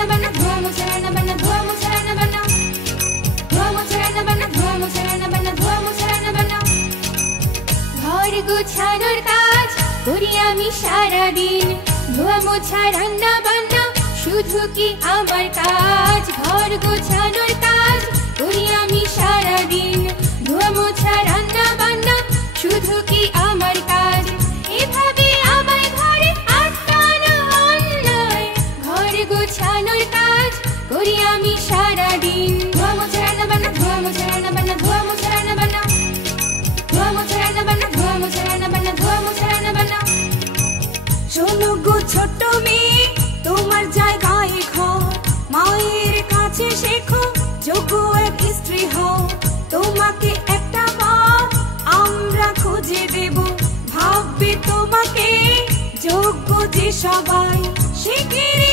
রান্না বান্না, ধোয়া মোছা রান্না বান্না, ধোয়া মোছা রান্না বান্না, ধোয়া মোছা রান্না বান্না, ধোয়া মোছা রান্না বান্না, ধোয়া মোছা রান্না বান্না। ঘর গোছানোর কাজ করি আমি সারাদিন, ধোয়া মোছা রান্না বান্না শুধু কি আমার কাজ? ঘর গোছানোর কাজ করি আমি সারাদিন, ধোয়া মোছা রান্না বান্না শুধু কি আমার কাজ? এভাবে আমার ঘরে আটকানো অন্যায়, ঘর গোছানোর কাজ করি আমি সারাদিন। ধোয়া মোছা রান্না বান্না, ধোয়া মোছা রান্না বান্না, ধোয়া মোছা রান্না বান্না, ধোয়া মোছা রান্না বান্না, ধোয়া মোছা রান্না বান্না, ধোয়া মোছা রান্না বান্না। শোনো গো ছোট্ট মেয়ে, তোমার জায়গায় ঘর, মায়ের কাছে শেখো, যোগ্য এক স্ত্রী হও। তোমাকে একটা পথ আমরা খুঁজে দেব, ভাববে তোমাকে যোগ্য যে সবাই, শিখিয়ে